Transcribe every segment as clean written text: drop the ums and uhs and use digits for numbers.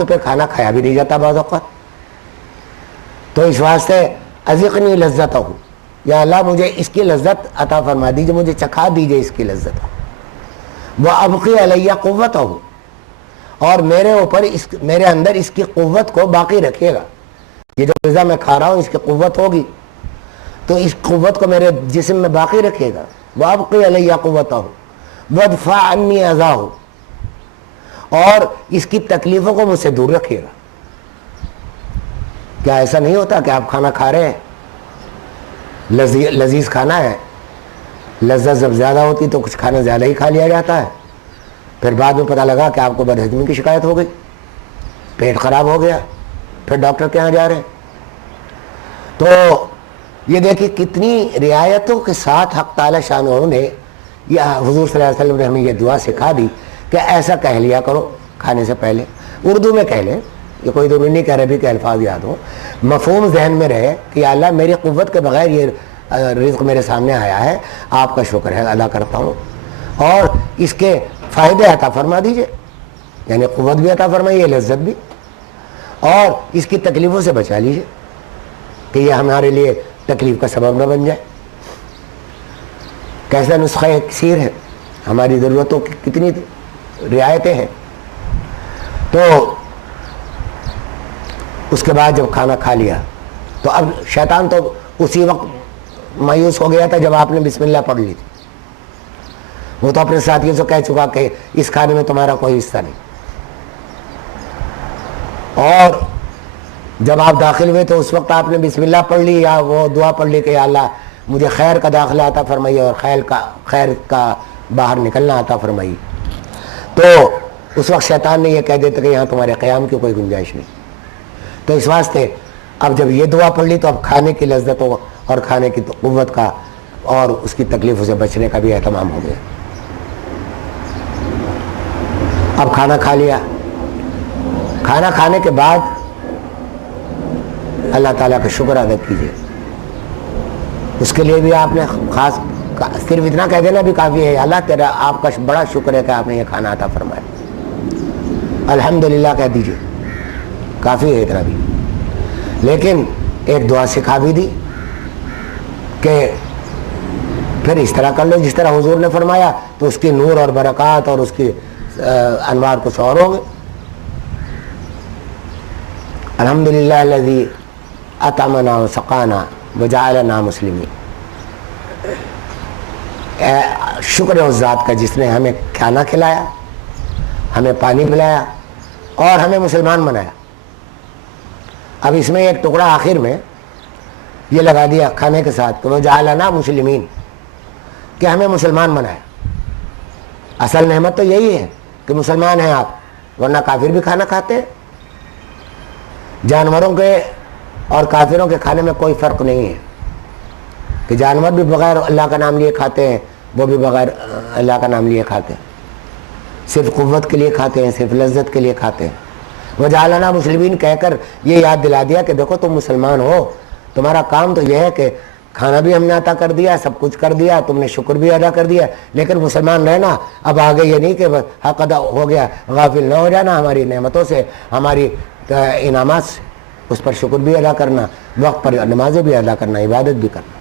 تو پھر کھانا کھایا بھی نہیں جاتا بعض اوقات. تو اس واسطے ازقنی لذت ہو، یا اللہ مجھے اس کی لذت عطا فرما دیجیے، مجھے چکھا دیجیے اس کی لذت. وہ ابقی علیہ قوت ہو، اور میرے اوپر میرے اندر اس کی قوت کو باقی رکھیے گا. یہ جو غذا میں کھا رہا ہوں اس کی قوت ہوگی تو اس قوت کو میرے جسم میں باقی رکھیے گا. وہ ابقی علیہ قوت ہو وادفع عنی اذا ہو، اور اس کی تکلیفوں کو مجھ سے دور رکھیے گا. کیا ایسا نہیں ہوتا کہ آپ کھانا کھا رہے ہیں، لذیذ کھانا ہے، لذت جب زیادہ ہوتی تو کچھ کھانا زیادہ ہی کھا لیا جاتا ہے، پھر بعد میں پتہ لگا کہ آپ کو بدہضمی کی شکایت ہو گئی، پیٹ خراب ہو گیا، پھر ڈاکٹر کے یہاں جا رہے ہیں. تو یہ دیکھیں کتنی رعایتوں کے ساتھ حق تعالی شانہ نے یہ حضور صلی اللہ علیہ وسلم نے ہمیں یہ دعا سکھا دی کہ ایسا کہہ لیا کرو کھانے سے پہلے. اردو میں کہہ لیں، یہ کوئی ضروری نہیں کہہ رہے بھی کہ الفاظ یاد ہوں، مفہوم ذہن میں رہے کہ یا اللہ میری قوت کے بغیر یہ رزق میرے سامنے آیا ہے، آپ کا شکر ہے ادا کرتا ہوں، اور اس کے فائدے عطا فرما دیجئے، یعنی قوت بھی عطا فرمائیے، لذت بھی، اور اس کی تکلیفوں سے بچا لیجئے کہ یہ ہمارے لیے تکلیف کا سبب نہ بن جائے. کیسا نسخہ کثیر ہے، ہماری ضرورتوں کی کتنی رعایتیں ہیں. تو اس کے بعد جب کھانا کھا لیا تو اب شیطان تو اسی وقت مایوس ہو گیا تھا جب آپ نے بسم اللہ پڑھ لی تھی. وہ تو اپنے ساتھیوں سے کہہ چکا کہ اس کھانے میں تمہارا کوئی حصہ نہیں. اور جب آپ داخل ہوئے تو اس وقت آپ نے بسم اللہ پڑھ لی یا وہ دعا پڑھ لی کہ یا اللہ مجھے خیر کا داخلہ عطا فرمائیے اور خیر کا باہر نکلنا عطا فرمائیے. تو اس وقت شیطان نے یہ کہہ دیتا کہ یہاں تمہارے قیام کی کوئی گنجائش نہیں. تو اس واسطے اب جب یہ دعا پڑھ لی تو اب کھانے کی لذتوں اور کھانے کی قوت کا اور اس کی تکلیفوں سے بچنے کا بھی اہتمام ہو گیا. اب کھانا کھا لیا، کھانا کھانے کے بعد اللہ تعالیٰ کا شکر ادا کیجیے. اس کے لیے بھی آپ نے خاص صرف اتنا کہہ دینا بھی کافی ہے، اللہ تیرا آپ کا بڑا شکر ہے کہ آپ نے یہ کھانا عطا فرمایا، الحمدللہ کہہ دیجیے، کافی ہے اتنا بھی. لیکن ایک دعا سکھا بھی دی کہ پھر اس طرح کر لو جس طرح حضور نے فرمایا، تو اس کی نور اور برکات اور اس کی انوار کچھ اور ہوں گے. الحمدللہ الذی اطعمنا وسقانا وجعلنا مسلمین. شکر ہے اس ذات کا جس نے ہمیں کھانا کھلایا، ہمیں پانی پلایا اور ہمیں مسلمان بنایا. اب اس میں ایک ٹکڑا آخر میں یہ لگا دیا کھانے کے ساتھ کہ وجعلنا مسلمین، کہ ہمیں مسلمان بنایا. اصل نعمت تو یہی ہے کہ مسلمان ہیں آپ، ورنہ کافر بھی کھانا کھاتے ہیں. جانوروں کے اور کافروں کے کھانے میں کوئی فرق نہیں ہے کہ جانور بھی بغیر اللہ کا نام لیے کھاتے ہیں، وہ بھی بغیر اللہ کا نام لیے کھاتے ہیں، صرف قوت کے لیے کھاتے ہیں، صرف لذت کے لیے کھاتے ہیں. وجعلنا مسلمین کہہ کر یہ یاد دلا دیا کہ دیکھو تم مسلمان ہو، تمہارا کام تو یہ ہے کہ کھانا بھی ہم نے عطا کر دیا، سب کچھ کر دیا، تم نے شکر بھی ادا کر دیا، لیکن مسلمان رہنا. اب آگے یہ نہیں کہ حق ادا ہو گیا، غافل نہ ہو جانا ہماری نعمتوں سے، ہماری انعامات سے، اس پر شکر بھی ادا کرنا، وقت پر نمازیں بھی ادا کرنا، عبادت بھی کرنا.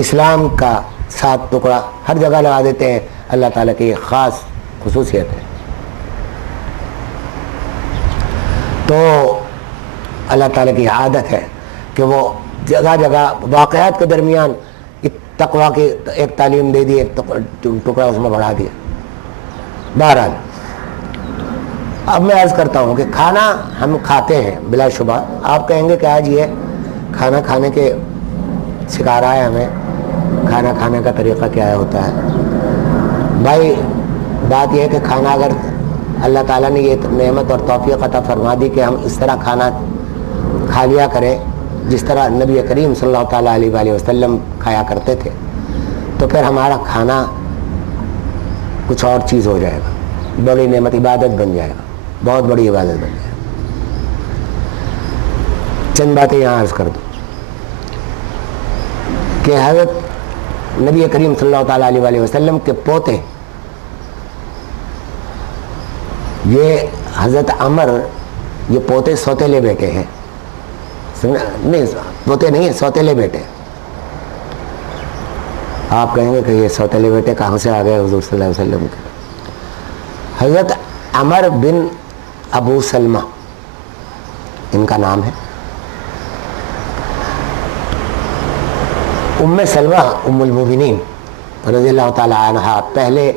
اسلام کا 7 ٹکڑا ہر جگہ لگا دیتے ہیں، اللہ تعالیٰ کی ایک خاص خصوصیت ہے. تو اللہ تعالیٰ کی عادت ہے کہ وہ جگہ جگہ واقعات کے درمیان تقویٰ کی ایک تعلیم دے دی، ایک ٹکڑا اس میں بڑھا دیا. بہرحال اب میں عرض کرتا ہوں کہ کھانا ہم کھاتے ہیں بلا شبہ. آپ کہیں گے کہ آج یہ کھانا کھانے کے سکھا رہا ہے ہمیں، کھانا کھانے کا طریقہ کیا ہوتا ہے. بھائی بات یہ ہے کہ کھانا اگر اللہ تعالیٰ نے یہ نعمت اور توفیق عطا فرما دی کہ ہم اس طرح کھانا کھا لیا کریں جس طرح نبی کریم صلی اللہ تعالیٰ علیہ وآلہ وسلم کھایا کرتے تھے، تو پھر ہمارا کھانا کچھ اور چیز ہو جائے گا، بڑی نعمت، عبادت بن جائے گا، بہت بڑی عبادت بن جائے گا. چند باتیں یہاں عرض کر دوں کہ حضرت نبی کریم صلی اللہ تعالیٰ علیہ وآلہ وسلم کے پوتے، یہ حضرت عمر یہ پوتے سوتےلے بیٹے ہیں، نہیں پوتے نہیں ہیں، سوتےلے بیٹے. آپ کہیں گے کہ یہ سوتےلے بیٹے کہاں سے آ گئے حضور صلی اللہ علیہ وسلم کے؟ حضرت عمر بن ابو سلمہ ان کا نام ہے. ام سلمہ ام المؤمنین رضی اللہ تعالی عنہا پہلے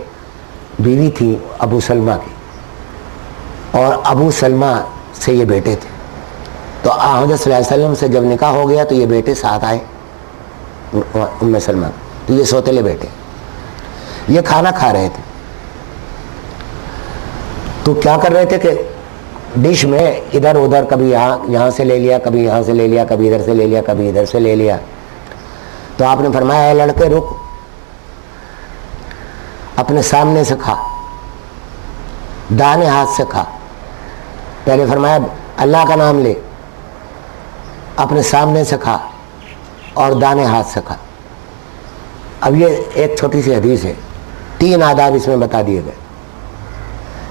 بیوی تھی ابو سلمہ کی، اور ابو سلمہ سے یہ بیٹے تھے. تو حضرت صلی اللہ علیہ وسلم سے جب نکاح ہو گیا تو یہ بیٹے ساتھ آئے ام سلمہ. تو یہ سوتےلے بیٹے، یہ کھانا کھا رہے تھے تو کیا کر رہے تھے کہ ڈش میں ادھر ادھر کبھی یہاں سے لے لیا، کبھی یہاں سے لے لیا، کبھی ادھر سے لے لیا، کبھی ادھر سے لے لیا. تو آپ نے فرمایا اے لڑکے رک، اپنے سامنے سے کھا، دانے ہاتھ سے کھا. پہلے فرمایا اللہ کا نام لے، اپنے سامنے سے کھا اور دانے ہاتھ سے کھا. اب یہ ایک چھوٹی سی حدیث ہے، 3 آداب اس میں بتا دیے گئے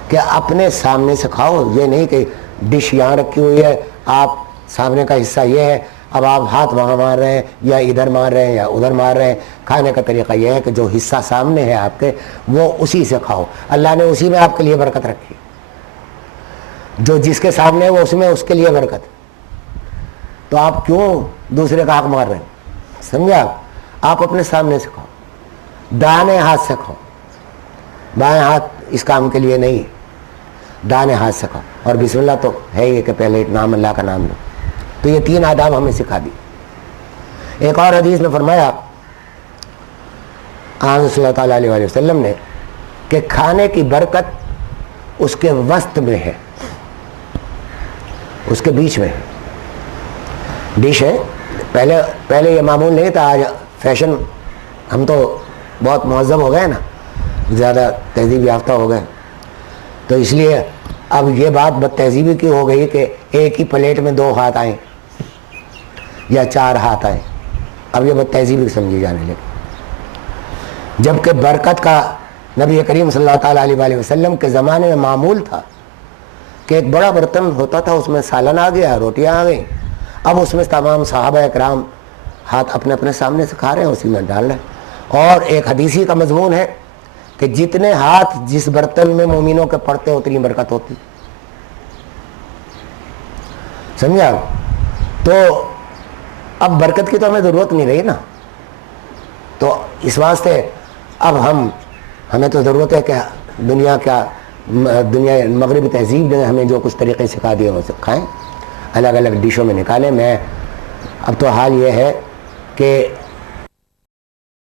کہ اپنے سامنے سے کھاؤ. یہ نہیں کہ ڈش یہاں رکھی ہوئی ہے، آپ سامنے کا حصہ یہ ہے، اب آپ ہاتھ وہاں مار رہے ہیں یا ادھر مار رہے ہیں یا ادھر مار رہے ہیں. کھانے کا طریقہ یہ ہے کہ جو حصہ سامنے ہے آپ کے وہ اسی سے کھاؤ. اللہ نے اسی میں آپ کے لیے برکت رکھی، جو جس کے سامنے ہے وہ اس میں اس کے لیے برکت. تو آپ کیوں دوسرے کا حق مار رہے ہیں؟ سمجھے آپ اپنے سامنے سے کھاؤ، دانے ہاتھ سے کھاؤ. بائیں ہاتھ اس کام کے لیے نہیں، دانے ہاتھ سے کھاؤ. اور بسم اللہ تو ہے یہ کہ پہلے نام اللہ کا نام لو. تو یہ 3 آداب ہمیں سکھا دی. ایک اور حدیث میں فرمایا آن صلی اللہ تعالیٰ علیہ وآلہ وسلم نے کہ کھانے کی برکت اس کے وسط میں ہے، اس کے بیچ میں ہے. ڈش ہے، پہلے یہ معمول نہیں تھا، آج فیشن، ہم تو بہت مہذب ہو گئے نا، زیادہ تہذیب یافتہ ہو گئے، تو اس لیے اب یہ بات بد تہذیبی کی ہو گئی کہ ایک ہی پلیٹ میں 2 ہاتھ آئیں یا 4 ہاتھ آئیں. اب یہ بد تہذیبی سمجھی جانے لگی، جبکہ برکت کا نبی کریم صلی اللہ تعالیٰ علیہ وآلہ وسلم کے زمانے میں معمول تھا کہ ایک بڑا برتن ہوتا تھا، اس میں سالن آ گیا، روٹیاں آ گئیں. اب اس میں تمام صحابہ اکرام ہاتھ اپنے اپنے سامنے سے کھا رہے ہیں، اسی میں ڈال رہے ہیں. اور ایک حدیثی کا مضمون ہے کہ جتنے ہاتھ جس برتن میں مومنوں کے پڑتے اتنی برکت ہوتی. سمجھا؟ تو اب برکت کی تو ہمیں ضرورت نہیں رہی نا. تو اس واسطے اب ہمیں تو ضرورت ہے کہ دنیا مغربی تہذیب نے ہمیں جو کچھ طریقے سکھا دیے وہ کھائیں، الگ الگ ڈشوں میں نکالیں. اب تو حال یہ ہے کہ